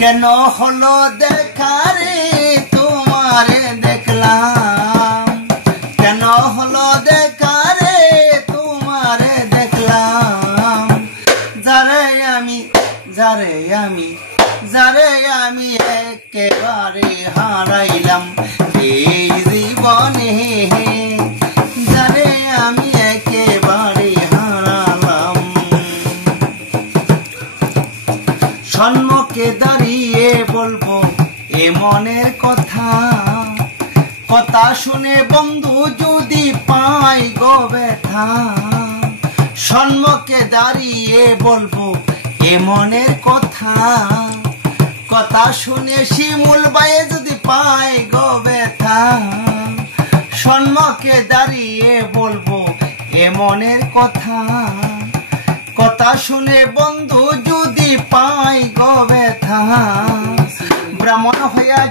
কেন হলো দেখা রে তোমারে দেখলাম, কেন হলো দেখা রে তোমারে দেখলাম। যারে আমি একেবারে হারাইলাম এই জীবনে, যারে আমি একেবারে হারালাম। সম্মুখে দাঁড়িয়ে বলবো এ মনের কথা, কথা শুনে বন্ধু যদি পাই গো ব্যথা। সম্মুখে দাঁড়িয়ে বলবো এ মনের কথা, কথা শুনে শিমুল বাইয়ে যদি পাই গো ব্যথা। সম্মুখে দাঁড়িয়ে বলবো এ মনের কথা, কথা শুনে বন্ধু যদি পাই গো ব্যথা। ব্রাহ্মণ হইয়া